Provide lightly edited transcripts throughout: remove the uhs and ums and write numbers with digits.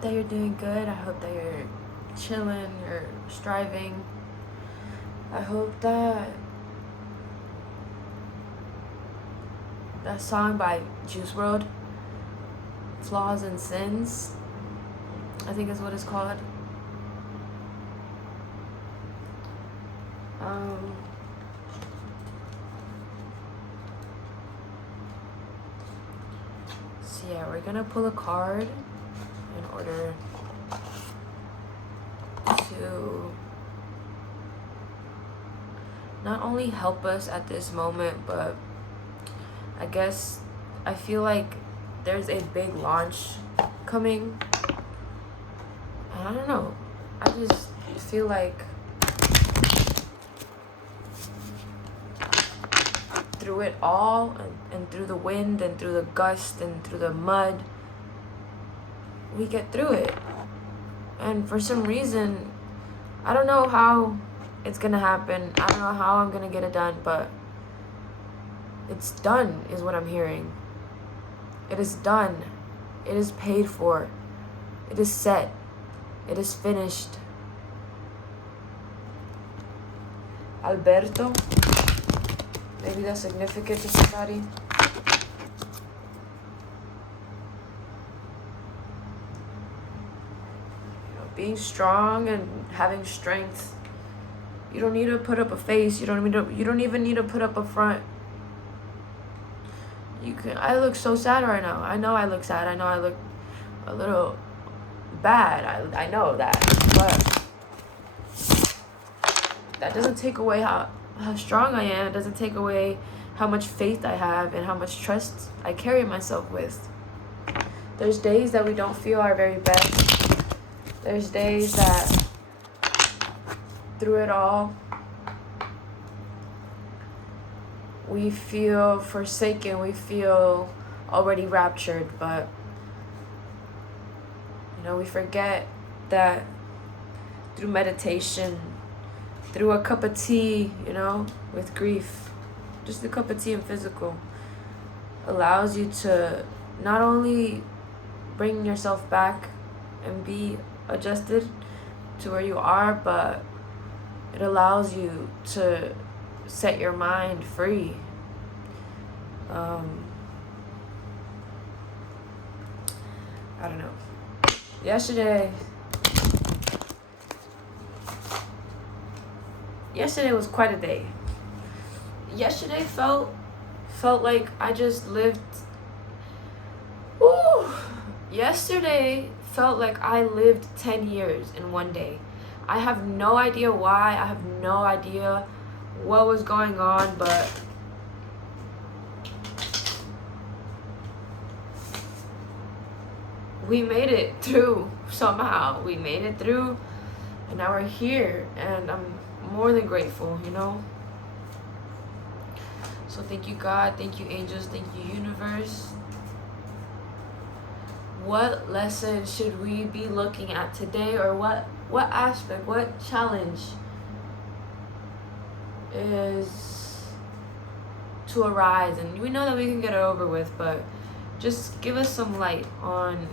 hope that you're doing good. I hope that you're chilling, you're striving. I hope that that song by Juice WRLD, Flaws and Sins, I think is what it's called. So yeah, we're gonna pull a card in order to not only help us at this moment, but I guess I feel like there's a big launch coming. And I don't know. I just feel like through it all, and through the wind and through the gust and through the mud, we get through it. And for some reason, I don't know how it's gonna happen. I don't know how I'm gonna get it done, but it's done is what I'm hearing. It is done. It is paid for. It is set. It is finished. Alberto. Maybe that's significant to somebody. Being strong and having strength. You don't need to put up a face. You don't even need to put up a front. I look so sad right now. I know I look sad. I know I look a little bad. I know that. But that doesn't take away how strong I am. It doesn't take away how much faith I have and how much trust I carry myself with. There's days that we don't feel our very best. There's days that through it all, we feel forsaken, we feel already raptured, but we forget that through meditation, through a cup of tea, with grief, just a cup of tea and physical, allows you to not only bring yourself back and be adjusted to where you are, but it allows you to set your mind free. I don't know. Yesterday was quite a day. Yesterday felt like I just lived. Yesterday felt like I lived 10 years in one day. I have no idea why. I have no idea what was going on, but we made it through somehow. We made it through, and now we're here, and I'm more than grateful, So thank you, God. Thank you, angels. Thank you, universe. What lesson should we be looking at today, or what aspect, what challenge is to arise? And we know that we can get it over with, but just give us some light on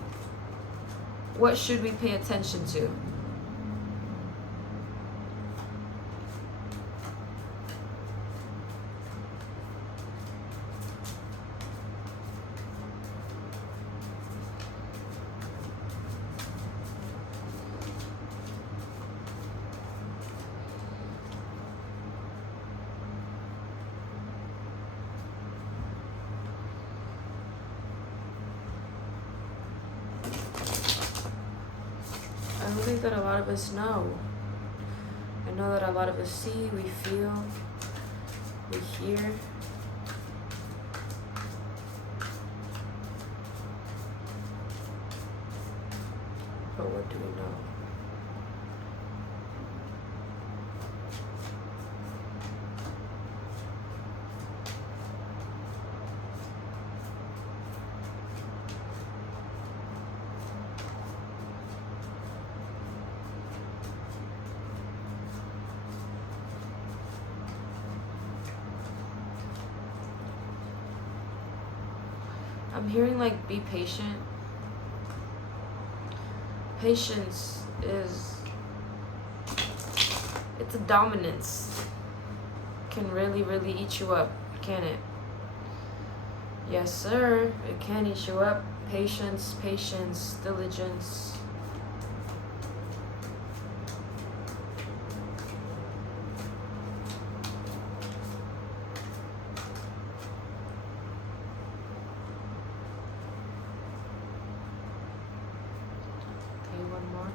what should we pay attention to. I don't think that a lot of us know. I know that a lot of us see, we feel, we hear. But what do we know? I'm hearing be patient. Patience it's a dominance. Can really, really eat you up, can it? Yes, sir. It can eat you up. Patience, diligence. Okay, one more.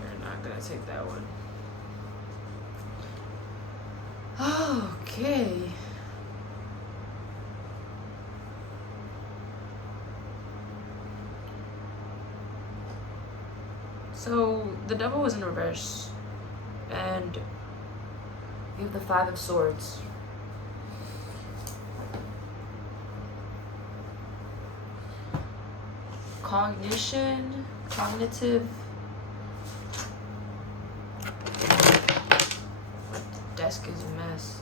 We're not gonna take that one. Okay. So the devil was in reverse, and we have the Five of Swords. Cognition, cognitive. The desk is a mess.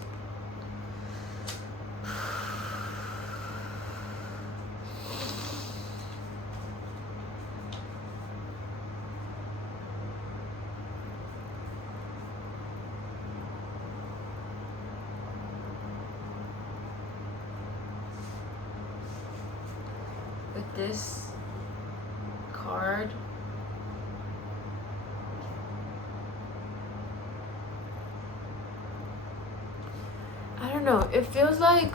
With this card, I don't know, it feels like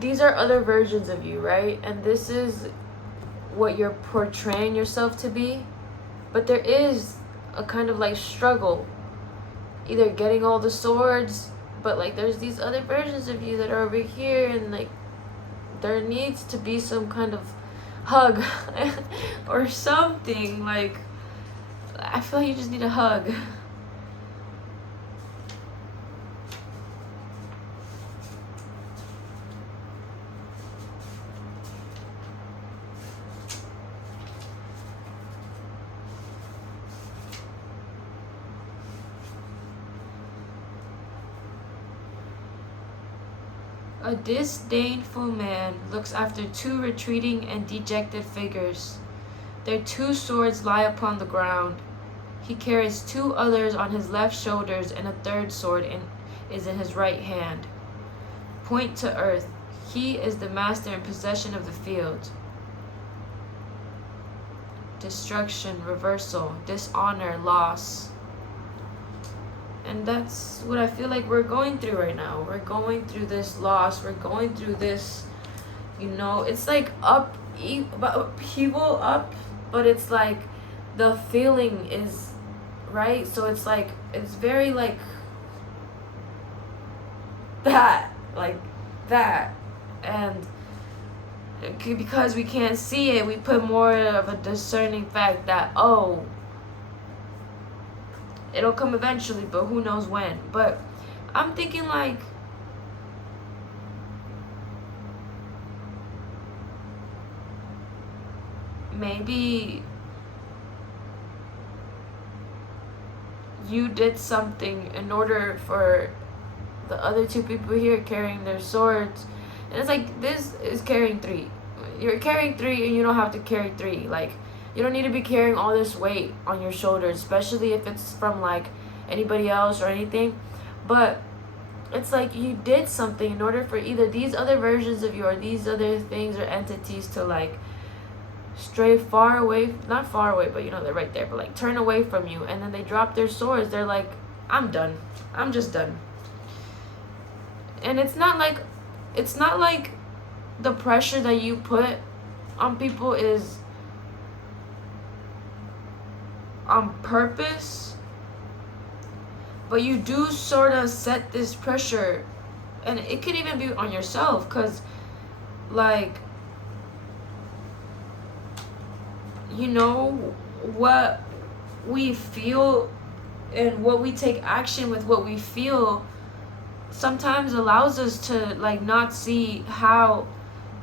these are other versions of you, right? And this is what you're portraying yourself to be, but there is a kind of like struggle, either getting all the swords, but like there's these other versions of you that are over here, and like there needs to be some kind of hug or something. Like, I feel like you just need a hug. A disdainful man looks after two retreating and dejected figures. Their two swords lie upon the ground. He carries two others on his left shoulders, and a third sword is in his right hand. Point to earth. He is the master in possession of the field. Destruction, reversal, dishonor, loss. And that's what I feel like we're going through right now. We're going through this loss. We're going through this, it's like upheaval, but it's like the feeling is, right? So it's like, it's very like that. And because we can't see it, we put more of a discerning fact that, it'll come eventually, but who knows when. But I'm thinking like, maybe you did something in order for the other two people here carrying their swords. And it's like, this is carrying 3. You're carrying 3 and you don't have to carry 3. Like, you don't need to be carrying all this weight on your shoulders, especially if it's from like anybody else or anything. But it's like you did something in order for either these other versions of you or these other things or entities to like stray far away, not far away, but they're right there, but like turn away from you. And then they drop their swords. They're like, I'm done. I'm just done. And it's not like the pressure that you put on people is on purpose, but you do sort of set this pressure, and it could even be on yourself, because like, what we feel and what we take action with what we feel sometimes allows us to like not see how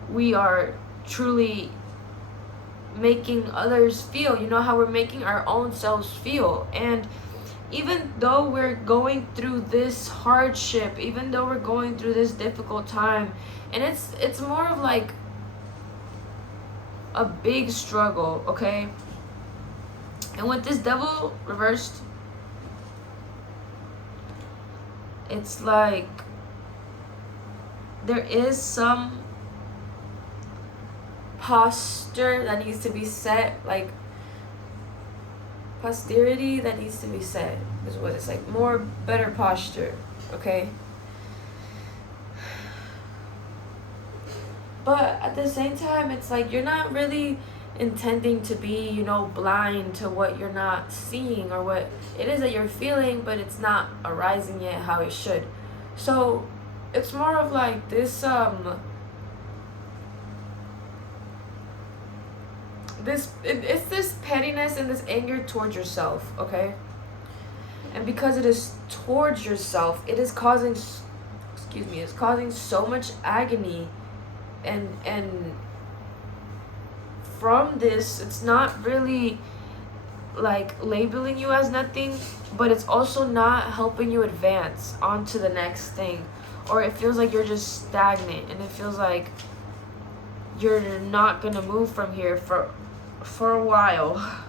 we are truly making others feel, how we're making our own selves feel. And even though we're going through this hardship, even though we're going through this difficult time, and it's more of like a big struggle, okay? And with this devil reversed, it's like there is some posture that needs to be set, like posterity that needs to be set is what it's like, more better posture, okay? But at the same time, it's like you're not really intending to be, you know, blind to what you're not seeing or what it is that you're feeling, but it's not arising yet how it should. So it's more of like this it's this pettiness and this anger towards yourself, okay? And because it is towards yourself, it is causing it's causing so much agony, and from this, it's not really like labeling you as nothing, but it's also not helping you advance on to the next thing. Or it feels like you're just stagnant, and it feels like you're not gonna move from here for a while.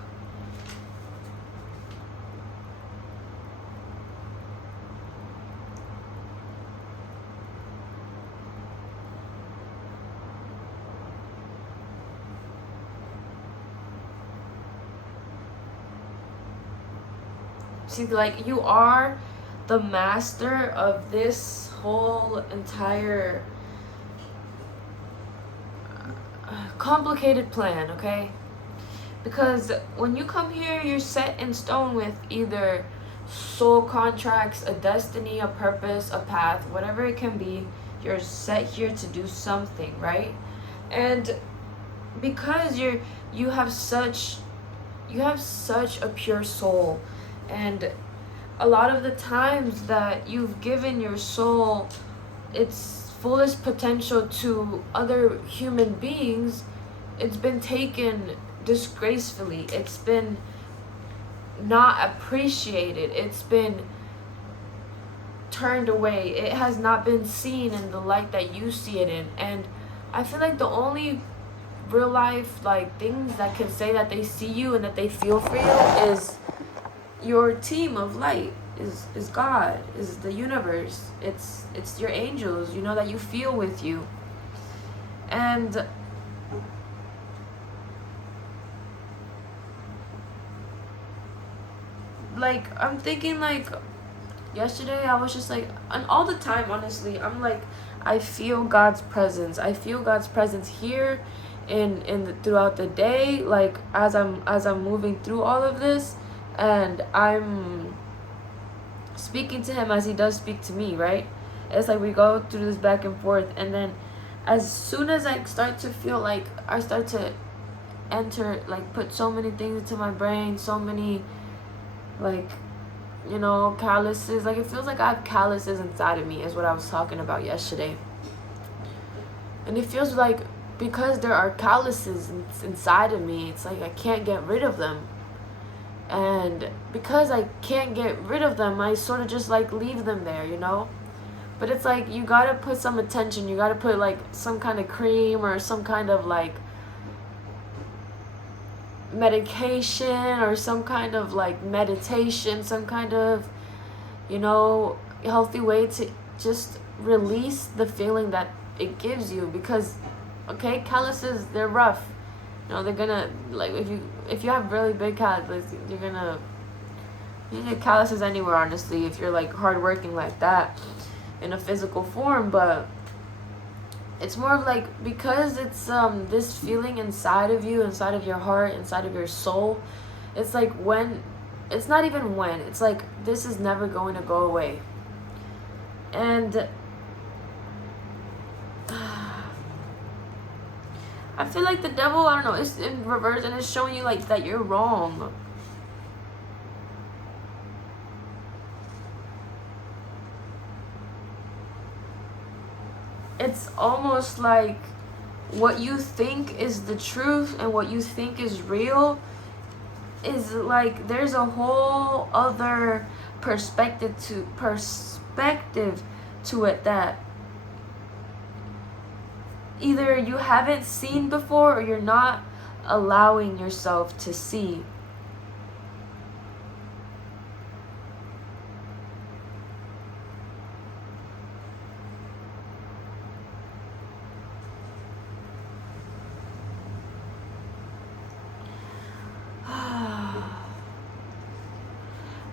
See, like, you are the master of this whole entire complicated plan, okay? Because when you come here, you're set in stone with either soul contracts, a destiny, a purpose, a path, whatever it can be. You're set here to do something, right? And because you have such a pure soul, and a lot of the times that you've given your soul its fullest potential to other human beings, it's been taken disgracefully. It's been not appreciated. It's been turned away. It has not been seen in the light that you see it in. And I feel like the only real life like things that can say that they see you and that they feel for you is your team of light, is God, is the universe. It's your angels, you know, that you feel with you. And like, I'm thinking, like, yesterday I was just like, and all the time, honestly, I'm like, I feel God's presence. I feel God's presence here throughout the day, like as I'm moving through all of this, and I'm speaking to him as he does speak to me, right? It's like we go through this back and forth, and then as soon as I start to feel like I start to enter, like, put so many things into my brain, so many, like, you know, calluses, like, it feels like I have calluses inside of me, is what I was talking about yesterday. And it feels like because there are calluses inside of me, it's like I can't get rid of them. And because I can't get rid of them, I sort of just like leave them there, you know? But it's like you gotta put some attention. You gotta put like some kind of cream or some kind of like medication or some kind of like meditation, some kind of, you know, healthy way to just release the feeling that it gives you. Because, okay, calluses, they're rough. You know, they're gonna, like, if you have really big calluses, you get calluses anywhere, honestly, if you're like hardworking like that in a physical form. But it's more of like, because it's this feeling inside of you, inside of your heart, inside of your soul, it's like it's not even when, it's like this is never going to go away. And I feel like the devil, I don't know, it's in reverse, and it's showing you like that you're wrong. It's almost like what you think is the truth and what you think is real is like there's a whole other perspective to it that either you haven't seen before or you're not allowing yourself to see.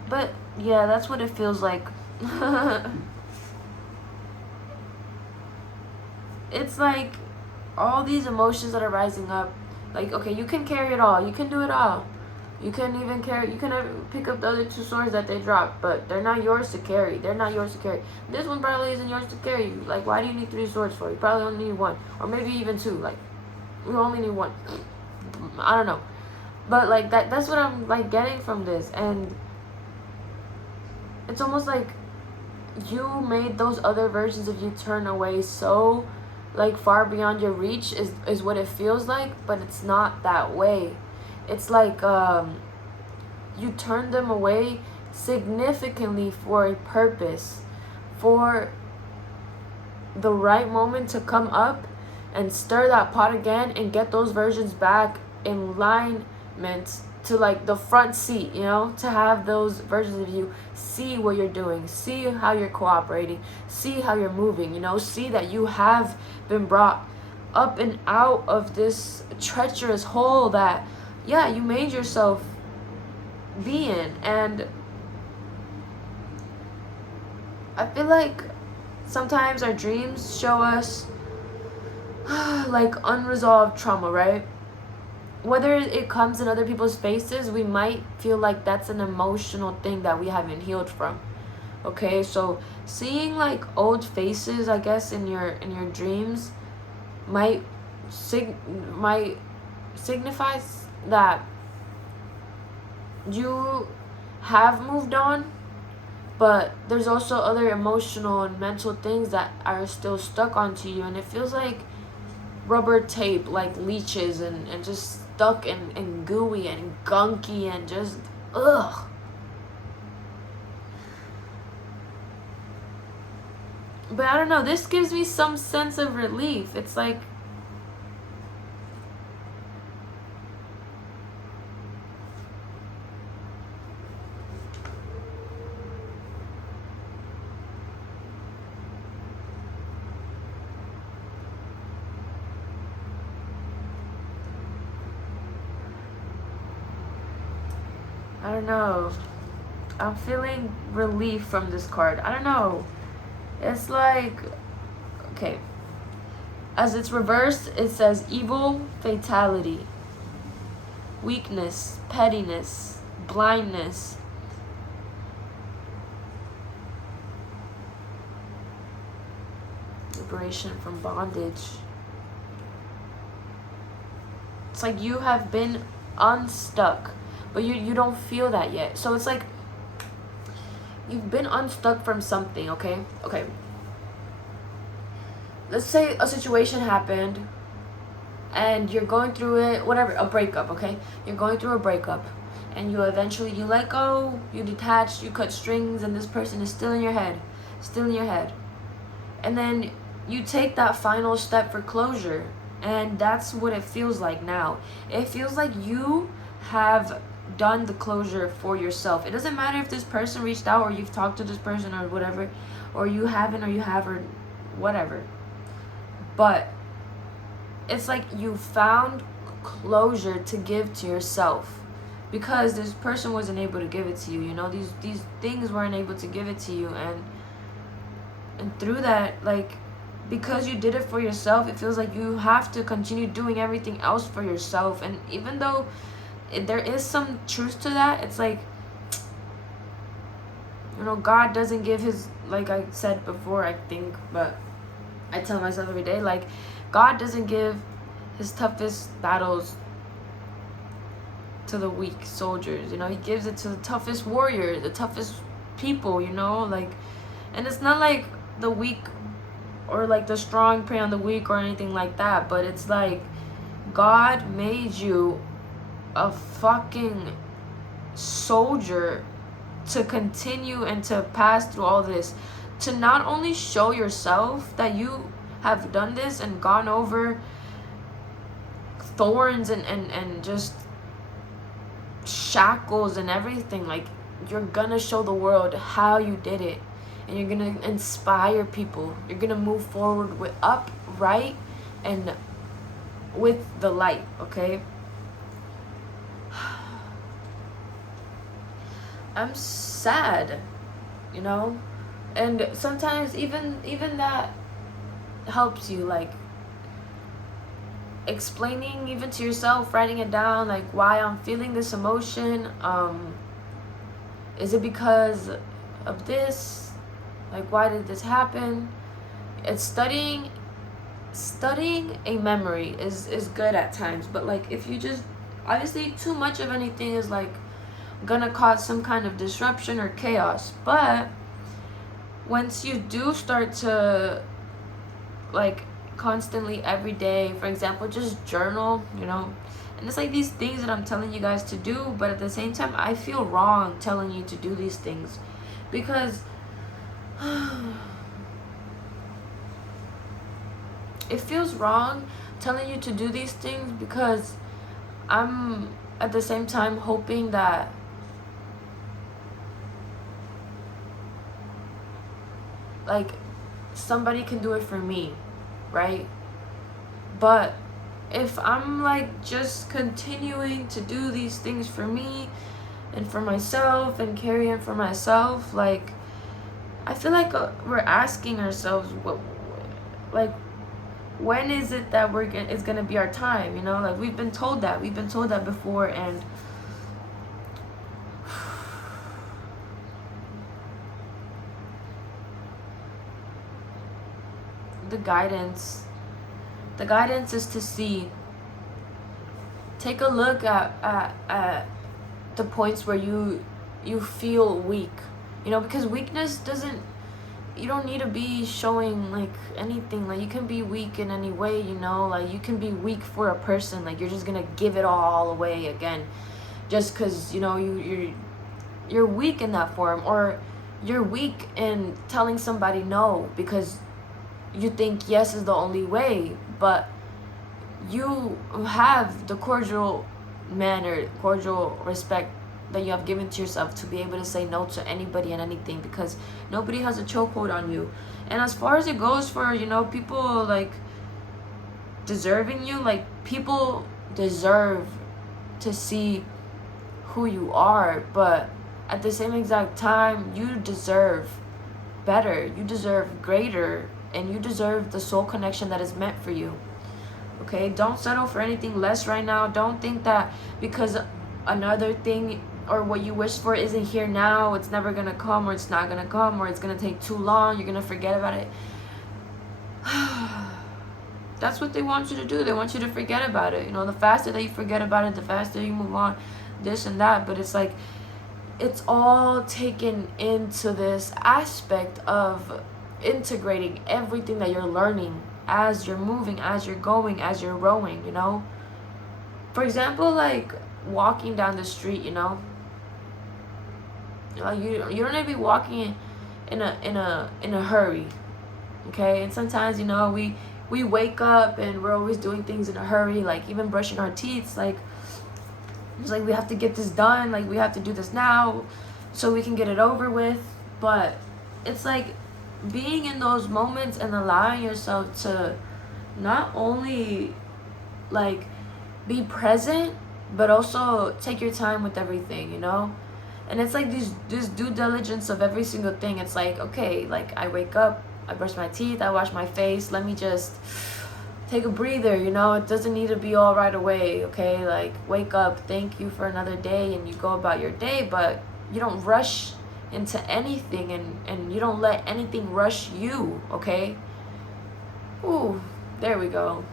But yeah, that's what it feels like. It's like all these emotions that are rising up. Like, okay, you can carry it all. You can do it all. You can even carry. You can pick up the other 2 swords that they dropped, but they're not yours to carry. They're not yours to carry. This one probably isn't yours to carry. Like, why do you need 3 swords for? You probably only need 1, or maybe even 2. Like, we only need 1. I don't know, but like that's what I'm like getting from this, and it's almost like you made those other versions of you turn away so like far beyond your reach is what it feels like, but it's not that way. It's like you turn them away significantly for a purpose, for the right moment to come up and stir that pot again and get those versions back in alignment to like the front seat, you know, to have those versions of you see what you're doing, see how you're cooperating, see how you're moving, you know, see that you have been brought up and out of this treacherous hole that, yeah, you made yourself be in. And I feel like sometimes our dreams show us like unresolved trauma, right? Whether it comes in other people's faces, we might feel like that's an emotional thing that we haven't healed from. Okay, so seeing like old faces, I guess, in your dreams might signify that you have moved on, but there's also other emotional and mental things that are still stuck onto you, and it feels like rubber tape, like leeches, and just stuck and gooey and gunky and just ugh. But I don't know, this gives me some sense of relief. It's like I don't know. I'm feeling relief from this card. I don't know. It's like, okay. As it's reversed, it says evil, fatality, weakness, pettiness, blindness. Liberation from bondage. It's like you have been unstuck, but you don't feel that yet. So it's like you've been unstuck from something, okay? Okay. Let's say a situation happened and you're going through it, whatever, a breakup, okay? You're going through a breakup and you eventually, you let go, you detach, you cut strings, and this person is still in your head. Still in your head. And then you take that final step for closure, and that's what it feels like now. It feels like you have done the closure for yourself. It doesn't matter if this person reached out or you've talked to this person or whatever, or you haven't or you have, or whatever. But it's like you found closure to give to yourself, because this person wasn't able to give it to you, you know, these things weren't able to give it to you, and through that, like, because you did it for yourself, it feels like you have to continue doing everything else for yourself. And even though there is some truth to that, it's like, you know, God doesn't give his, like I said before, I think, but I tell myself every day, like, God doesn't give his toughest battles to the weak soldiers, you know, he gives it to the toughest warriors, the toughest people, you know, like, and it's not like the weak or like the strong prey on the weak or anything like that, but it's like God made you a fucking soldier to continue and to pass through all this, to not only show yourself that you have done this and gone over thorns and just shackles and everything. Like, you're gonna show the world how you did it, and you're gonna inspire people. You're gonna move forward with upright and with the light, okay? I'm sad, you know? And sometimes even that helps you, like explaining even to yourself, writing it down, like why I'm feeling this emotion. Is it because of this? Like, why did this happen? It's studying a memory is good at times, but like if you just, obviously too much of anything is like gonna cause some kind of disruption or chaos. But once you do start to, like, constantly every day, for example, just journal, you know, and it's like these things that I'm telling you guys to do, but at the same time I feel wrong telling you to do these things, because it feels wrong telling you to do these things, because I'm at the same time hoping that like somebody can do it for me, right? But if I'm like just continuing to do these things for me and for myself and carrying for myself, like I feel like we're asking ourselves, what, like, when is it that it's gonna be our time, you know? Like, we've been told that before, and the guidance is to see, take a look at the points where you feel weak, you know, because weakness doesn't, you don't need to be showing like anything. Like, you can be weak in any way, you know, like you can be weak for a person, like you're just gonna give it all away again just because, you know, you're weak in that form, or you're weak in telling somebody no because you think yes is the only way. But you have the cordial manner, cordial respect that you have given to yourself to be able to say no to anybody and anything, because nobody has a chokehold on you. And as far as it goes for, you know, people like deserving you, like people deserve to see who you are, but at the same exact time, you deserve better, you deserve greater, and you deserve the soul connection that is meant for you. Okay, don't settle for anything less right now. Don't think that because another thing or what you wish for isn't here now, it's never gonna come, or it's not gonna come, or it's gonna take too long, you're gonna forget about it. That's what they want you to do. They want you to forget about it. You know, the faster that you forget about it, the faster you move on, this and that. But it's like, it's all taken into this aspect of integrating everything that you're learning as you're moving, as you're going, as you're rowing, you know? For example, like walking down the street, you know? Like you don't need to be walking in a hurry, okay? And sometimes, you know, we wake up and we're always doing things in a hurry, like even brushing our teeth, like it's like we have to get this done, like we have to do this now so we can get it over with. But it's like being in those moments and allowing yourself to not only like be present, but also take your time with everything, you know? And it's like this due diligence of every single thing. It's like, okay, like I wake up, I brush my teeth, I wash my face, let me just take a breather, you know? It doesn't need to be all right away, okay? Like, wake up, thank you for another day, and you go about your day, but you don't rush into anything, and you don't let anything rush you, okay? Ooh, there we go.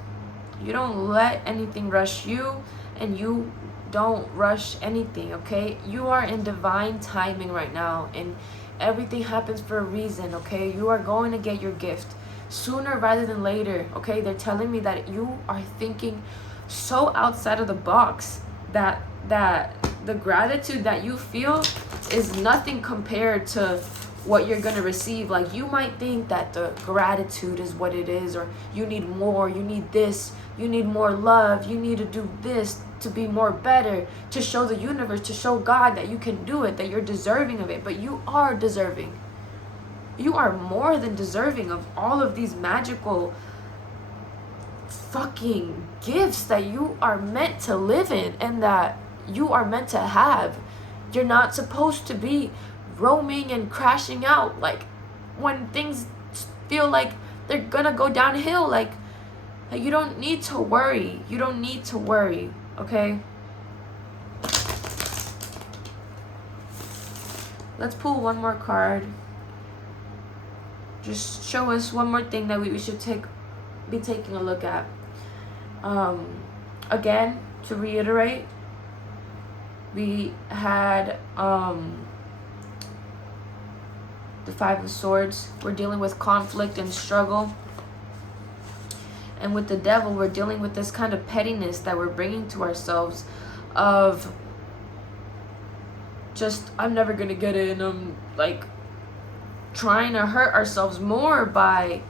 You don't let anything rush you, and you don't rush anything, okay? You are in divine timing right now, and everything happens for a reason, okay? You are going to get your gift sooner rather than later, okay? They're telling me that you are thinking so outside of the box that the gratitude that you feel is nothing compared to what you're gonna receive. Like, you might think that the gratitude is what it is, or you need more, you need this, you need more love, you need to do this to be more better, to show the universe, to show God that you can do it, that you're deserving of it. But you are deserving. You are more than deserving of all of these magical fucking gifts that you are meant to live in and that you are meant to have. You're not supposed to be roaming and crashing out like when things feel like they're gonna go downhill. Like you don't need to worry. You don't need to worry, okay? Let's pull one more card. Just show us one more thing that we should be taking a look at. Again, to reiterate, we had the Five of Swords. We're dealing with conflict and struggle. And with the Devil, we're dealing with this kind of pettiness that we're bringing to ourselves of just, I'm never gonna get it, and I'm like trying to hurt ourselves more by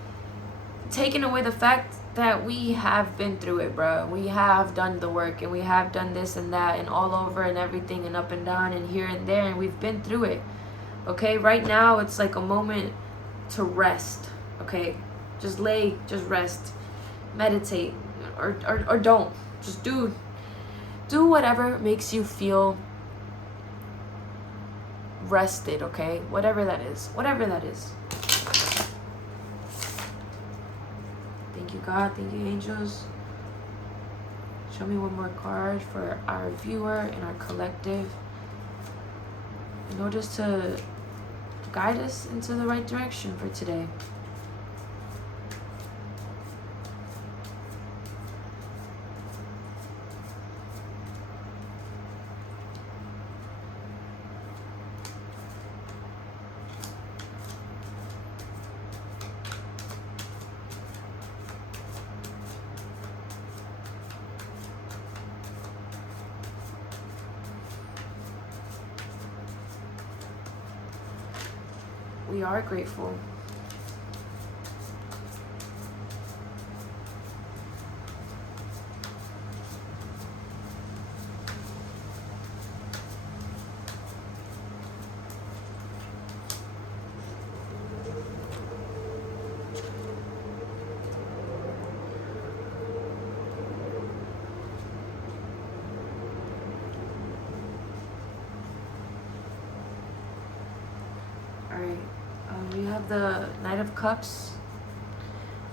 taking away the fact that we have been through it, bro. We have done the work, and we have done this and that and all over and everything and up and down and here and there, and we've been through it. Okay, right now it's like a moment to rest. Okay, just lay, just rest, meditate, or don't. Just do whatever makes you feel rested. Okay, whatever that is, Thank you, God. Thank you, angels. Show me one more card for our viewer and our collective, in order to guide us into the right direction for today. We are grateful. All right. We have the Knight of Cups,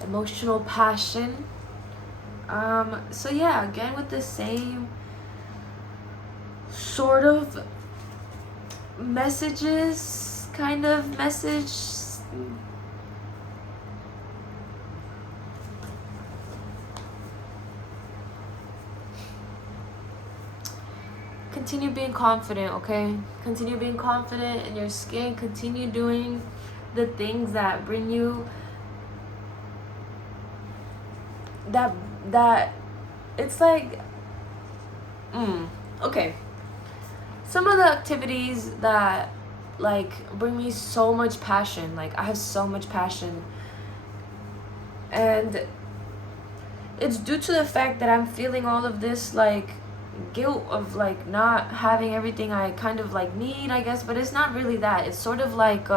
emotional passion. So yeah, again with the same sort of messages, kind of message. Continue being confident, okay? Continue being confident in your skin. Continue doing the things that bring you that it's like okay, some of the activities that like bring me so much passion, like I have so much passion, and it's due to the fact that I'm feeling all of this like guilt of like not having everything I kind of like need, I guess. But it's not really that. It's sort of like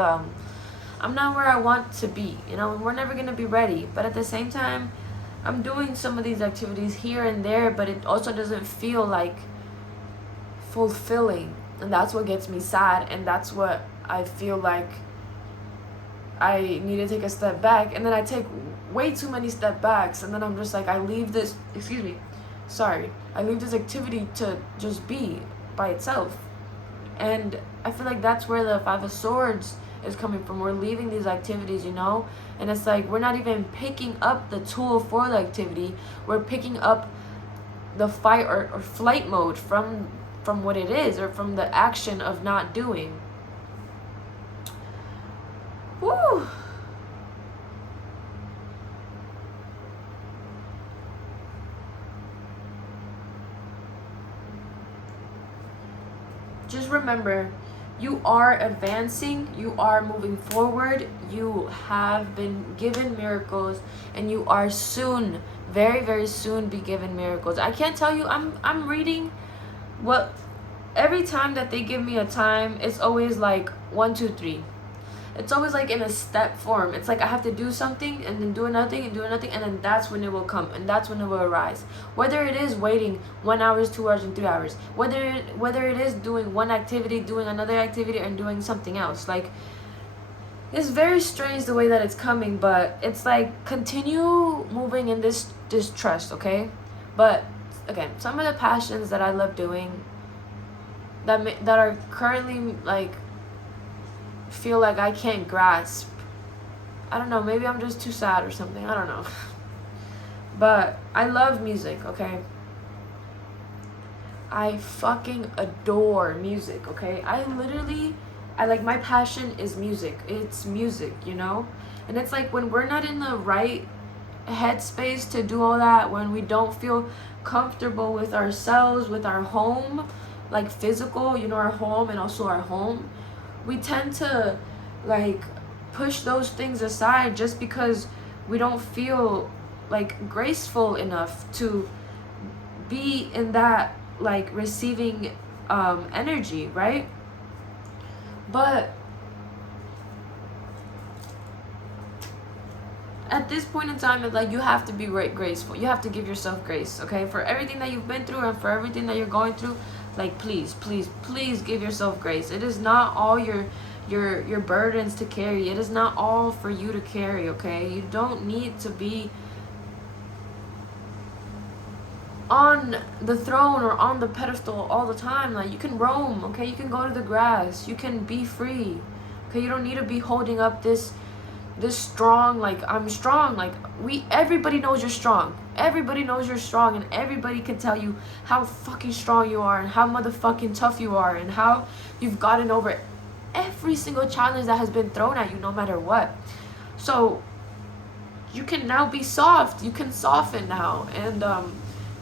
I'm not where I want to be, you know. We're never gonna be ready, but at the same time I'm doing some of these activities here and there, but it also doesn't feel like fulfilling, and that's what gets me sad, and that's what I feel like I need to take a step back. And then I take way too many step backs, and then I'm just like, I leave this activity to just be by itself. And I feel like that's where the Five of Swords is coming from. We're leaving these activities, you know, and it's like we're not even picking up the tool for the activity. We're picking up the fight or flight mode from what it is, or from the action of not doing. Woo! just remember, you are advancing, you are moving forward, you have been given miracles, and you are soon, very, very soon be given miracles. I can't tell you, I'm reading what, every time that they give me a time, it's always like 1, 2, 3. It's always like in a step form. It's like I have to do something and then do another thing and do another thing, and then that's when it will come and that's when it will arise. Whether it is waiting 1 hour, 2 hours, and 3 hours, whether it is doing one activity, doing another activity, and doing something else. Like, it's very strange the way that it's coming, but it's like continue moving in this trust, okay? But again, some of the passions that I love doing that are currently like feel like I can't grasp. I don't know, maybe I'm just too sad or something, I don't know. But I love music, okay? I fucking adore music, okay? I like, my passion is music. It's music, you know? And it's like when we're not in the right headspace to do all that, when we don't feel comfortable with ourselves, with our home, like physical, you know, our home and also our home, we tend to like push those things aside just because we don't feel like graceful enough to be in that like receiving energy, right? But at this point in time, it's like you have to be graceful. You have to give yourself grace, okay? For everything that you've been through and for everything that you're going through, like, please, please, please give yourself grace. It is not all your burdens to carry. It is not all for you to carry, okay? You don't need to be on the throne or on the pedestal all the time. Like, you can roam, okay? You can go to the grass. You can be free, okay? You don't need to be holding up this strong, like, I'm strong. Like, everybody knows you're strong. Everybody knows you're strong, and everybody can tell you how fucking strong you are and how motherfucking tough you are and how you've gotten over every single challenge that has been thrown at you, no matter what. So you can now be soft. You can soften now, and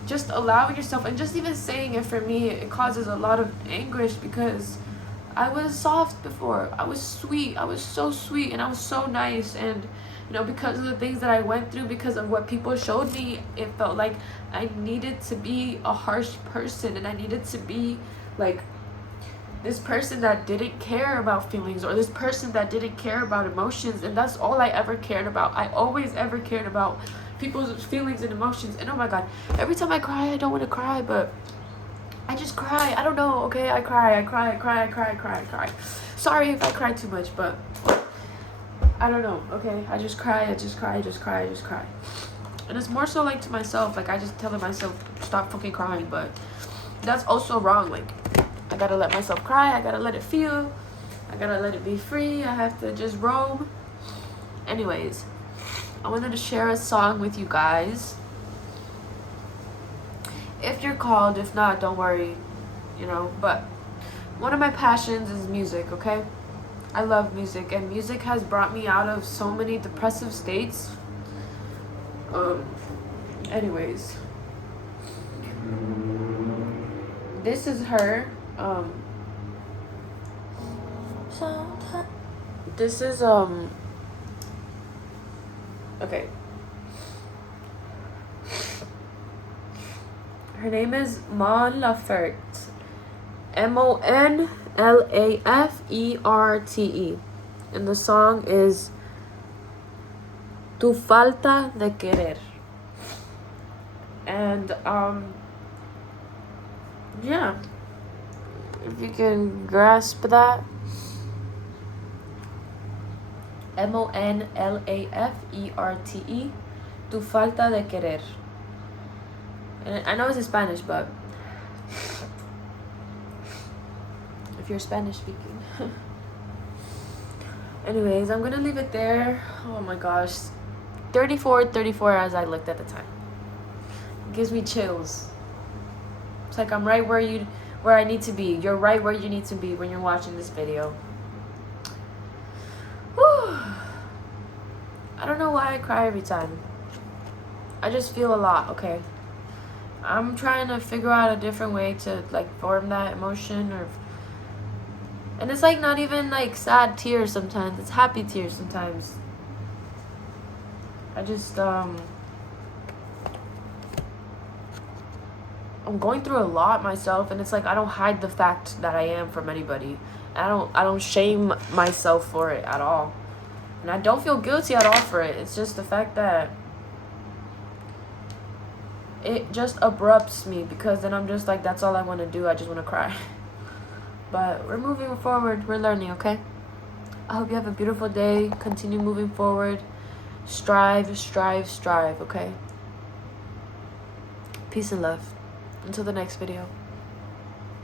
just allowing yourself, and just even saying it, for me, it causes a lot of anguish because I was soft before. I was sweet. I was so sweet, and I was so nice. And, you know, because of the things that I went through, because of what people showed me, it felt like I needed to be a harsh person, and I needed to be like this person that didn't care about feelings, or this person that didn't care about emotions. And that's all I ever cared about. I always ever cared about people's feelings and emotions. And oh my god, every time I cry, I don't want to cry, but I just cry. I don't know, okay? I cry. Sorry if I cry too much, but I don't know, okay? I just cry. And it's more so like to myself. Like, I just tell myself, stop fucking crying. But that's also wrong. Like, I gotta let myself cry. I gotta let it feel. I gotta let it be free. I have to just roam. Anyways, I wanted to share a song with you guys. If you're called, if not, don't worry, you know. But one of my passions is music, okay? I love music, and music has brought me out of so many depressive states. Anyways, this is her. This is okay. Her name is Mon Laferte. MONLAFERTE. And the song is Tu Falta de Querer. And yeah, if you can grasp that. MONLAFERTE. Tu Falta de Querer. And I know it's in Spanish, but if you're Spanish speaking. Anyways, I'm gonna leave it there. Oh my gosh, 34 as I looked at the time. It gives me chills. It's like I'm right where I need to be. You're right where you need to be when you're watching this video. Whew. I don't know why I cry every time. I just feel a lot, okay? I'm trying to figure out a different way to like form that emotion, or And it's like not even like sad tears sometimes. It's happy tears sometimes. I just I'm going through a lot myself, and it's like I don't hide the fact that I am from anybody. I don't shame myself for it at all. And I don't feel guilty at all for it. It's just the fact that it just abrupts me, because then I'm just like, that's all I want to do. I just want to cry. But we're moving forward. We're learning, okay? I hope you have a beautiful day. Continue moving forward. Strive, strive, strive, okay? Peace and love. Until the next video.